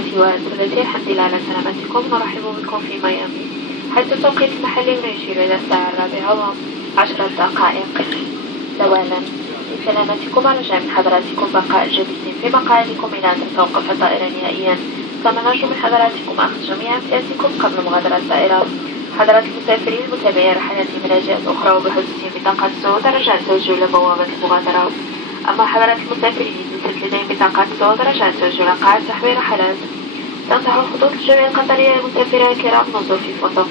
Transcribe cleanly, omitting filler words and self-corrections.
سيداتي وسادتي، الحمد لله على سلامتكم. نرحب بكم في ميامي، حيث التوقيت المحلي يشير إلى الساعة 4:10 زوالا. بسلامتكم، ورجاء من حضراتكم بقاء جالسين في مقاعدكم إلى أن تتوقف الطائرة نهائيا. كما نرجو من حضراتكم أخذ جميع أمتيازكم قبل مغادرة الطائرة. حضرات المسافرين متابعي رحلات من جهات أخرى وبحجزهم بطاقة سود، رجاء توجهوا إلى بوابة المغادرة. أما حضرات المسافرين الذين لديهم بطاقات سود، رجاء توجهوا إلى قاعة سحب رحلات. تنصح الخطوط الجوية القطرية المسافرين الكرام النزول في فندق